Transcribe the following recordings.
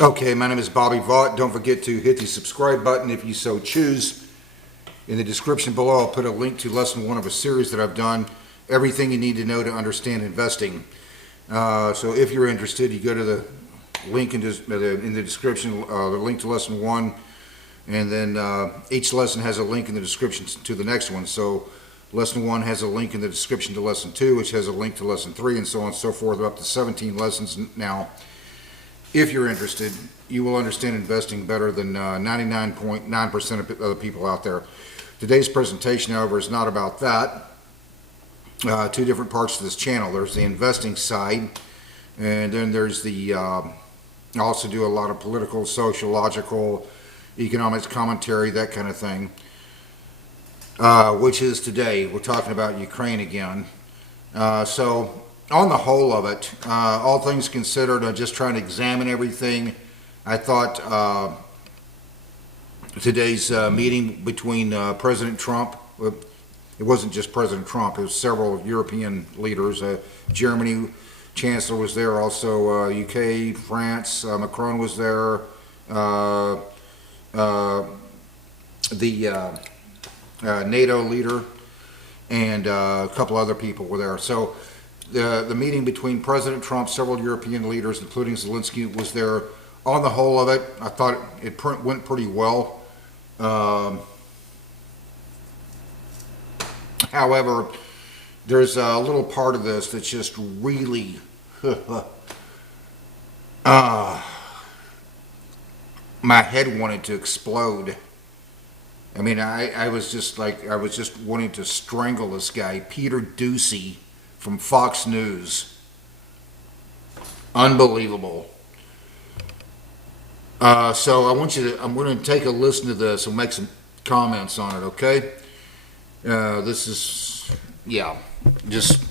Okay, my name is Bobby Vaught. Don't forget to hit the subscribe button if you so choose. In the description below, I'll put a link to lesson 1 of a series that I've done, Everything You Need to Know to Understand Investing. So if you're interested, you go to the link in the description, the link to lesson 1, and then each lesson has a link in the description to the next one. So lesson 1 has a link in the description to lesson 2, which has a link to lesson 3, and so on and so forth. We're up to 17 lessons now. If you're interested, you will understand investing better than 99.9% of the people out there. Today's presentation, however, is not about that. Two different parts to this channel. There's the investing side, and then there's the, I also do a lot of political, sociological, economics commentary, that kind of thing, which is today. We're talking about Ukraine again. So on the whole of it, all things considered, just trying to examine everything, I thought today's meeting between President Trump, it wasn't just President Trump, it was several European leaders. Germany Chancellor was there, also UK, France, Macron was there, the NATO leader, and a couple other people were there. So the meeting between President Trump, several European leaders, including Zelensky, was there. On the whole of it, I thought it went pretty well. However, there's a little part of this that's just really my head wanted to explode. I mean, I was just wanting to strangle this guy, Peter Doocy from Fox News. Unbelievable. So I'm going to take a listen to this and make some comments on it, okay? This is, yeah, just,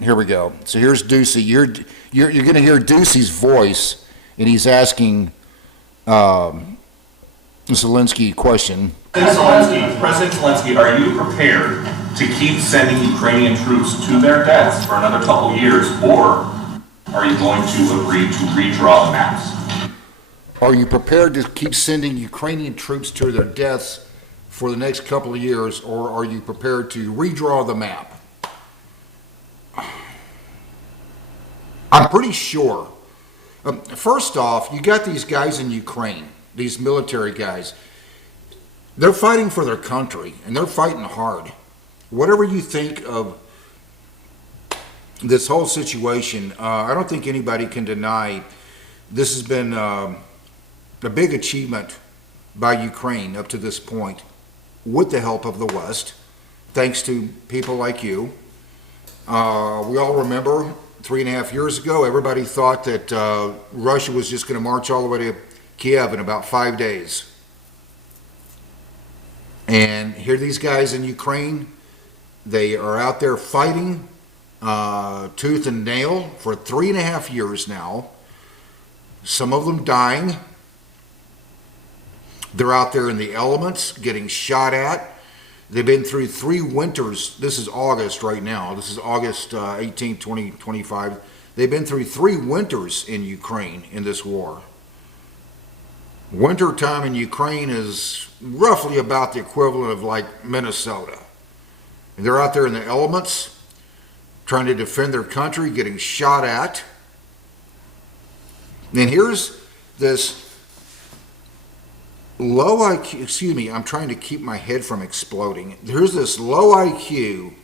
here we go. So here's Doocy. You're going to hear Doocy's voice, and he's asking Zelensky a question. President Zelensky, are you prepared to keep sending Ukrainian troops to their deaths for another couple years, or are you going to agree to redraw the maps? Are you prepared to keep sending Ukrainian troops to their deaths for the next couple of years, or are you prepared to redraw the map? I'm pretty sure. First off, you got these guys in Ukraine, these military guys. They're fighting for their country, and they're fighting hard. Whatever you think of this whole situation, I don't think anybody can deny this has been a big achievement by Ukraine up to this point, with the help of the West, thanks to people like you. We all remember 3.5 years ago, everybody thought that Russia was just going to march all the way to Kiev in about 5 days. And here these guys in Ukraine, they are out there fighting tooth and nail for 3.5 years now. Some of them dying. They're out there in the elements getting shot at. They've been through 3 winters. This is August right now. This is August 18, 2025. They've been through 3 winters in Ukraine in this war. Winter time in Ukraine is roughly about the equivalent of like Minnesota. And they're out there in the elements trying to defend their country, getting shot at. And here's this low IQ, excuse me, I'm trying to keep my head from exploding. Here's this low IQ,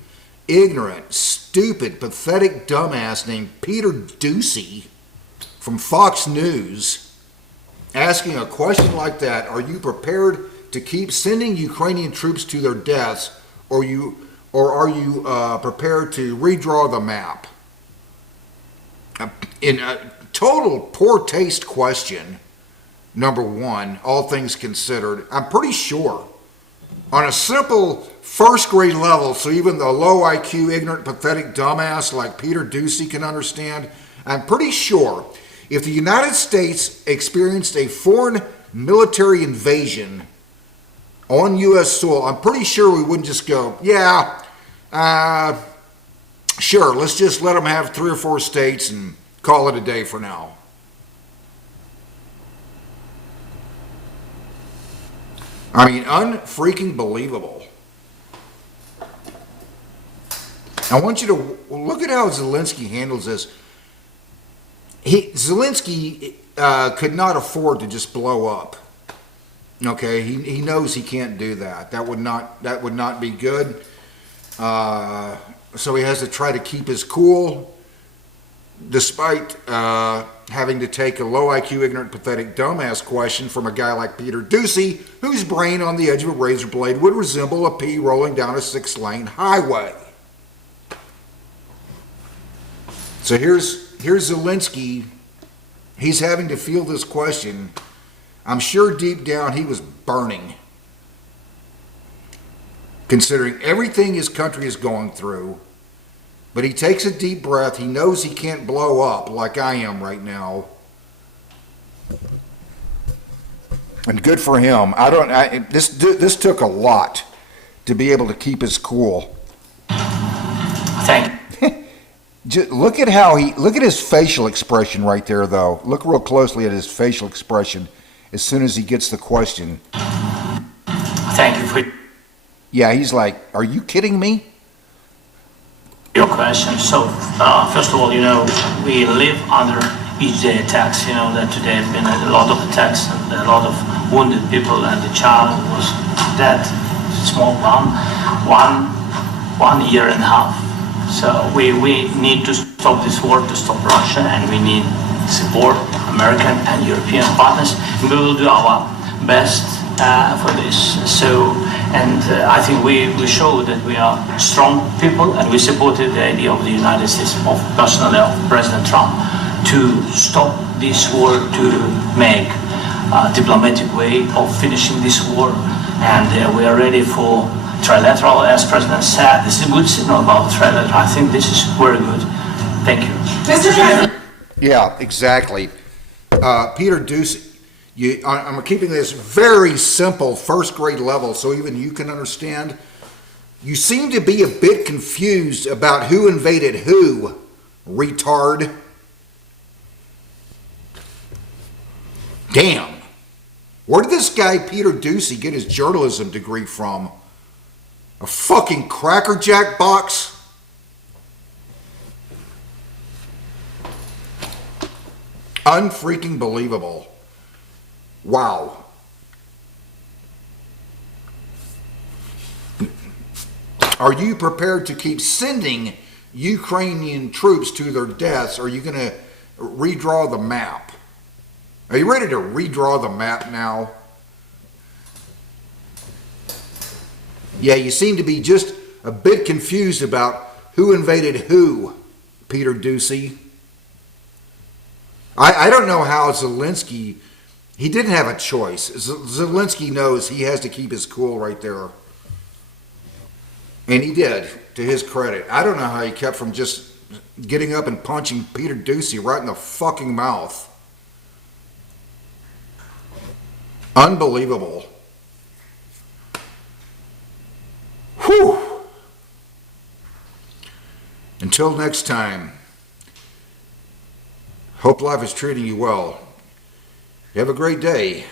ignorant, stupid, pathetic dumbass named Peter Doocy from Fox News asking a question like that. Are you prepared to keep sending Ukrainian troops to their deaths, or are you prepared to redraw the map? In a total poor taste question, number one, all things considered. I'm pretty sure on a simple first grade level, so even the low IQ, ignorant, pathetic dumbass like Peter Doocy can understand, I'm pretty sure if the United States experienced a foreign military invasion on U.S. soil, I'm pretty sure we wouldn't just go, yeah, sure, let's just let them have 3 or 4 states and call it a day for now. I mean, unfreaking believable. I want you to look at how Zelensky handles this. Zelensky could not afford to just blow up. Okay, he knows he can't do that. That would not be good. So he has to try to keep his cool, despite having to take a low IQ, ignorant, pathetic, dumbass question from a guy like Peter Doocy, whose brain on the edge of a razor blade would resemble a pea rolling down a 6-lane highway. So here's Zelensky. He's having to field this question. I'm sure deep down he was burning, considering everything his country is going through. But he takes a deep breath. He knows he can't blow up like I am right now. And good for him. This took a lot to be able to keep his cool. Thank you. Look at his facial expression right there, though. Look real closely at his facial expression as soon as he gets the question. Thank you for Yeah, he's like, "Are you kidding me?" your question. So, first of all, we live under each day attacks. You know that today have been a lot of attacks and a lot of wounded people, and the child was dead, small one year and a half. So we need to stop this war, to stop Russia, and we need support, American and European partners. And we will do our best for this. So, and I think we show that we are strong people, and we supported the idea of the United States, of personally of President Trump, to stop this war, to make a diplomatic way of finishing this war, and we are ready for trilateral, as President said. This is a good signal about trilateral. I think this is very good. Thank you. Mr. President. Yeah, exactly. Peter Doocy, I'm keeping this very simple, first grade level, so even you can understand. You seem to be a bit confused about who invaded who, retard. Damn. Where did this guy, Peter Doocy, get his journalism degree from? A fucking Cracker Jack box? Unfreaking believable. Wow. Are you prepared to keep sending Ukrainian troops to their deaths? Or are you going to redraw the map? Are you ready to redraw the map now? Yeah, you seem to be just a bit confused about who invaded who, Peter Doocy. I don't know how Zelensky, he didn't have a choice. Zelensky knows he has to keep his cool right there. And he did, to his credit. I don't know how he kept from just getting up and punching Peter Doocy right in the fucking mouth. Unbelievable. Whew. Until next time, hope life is treating you well. Have a great day.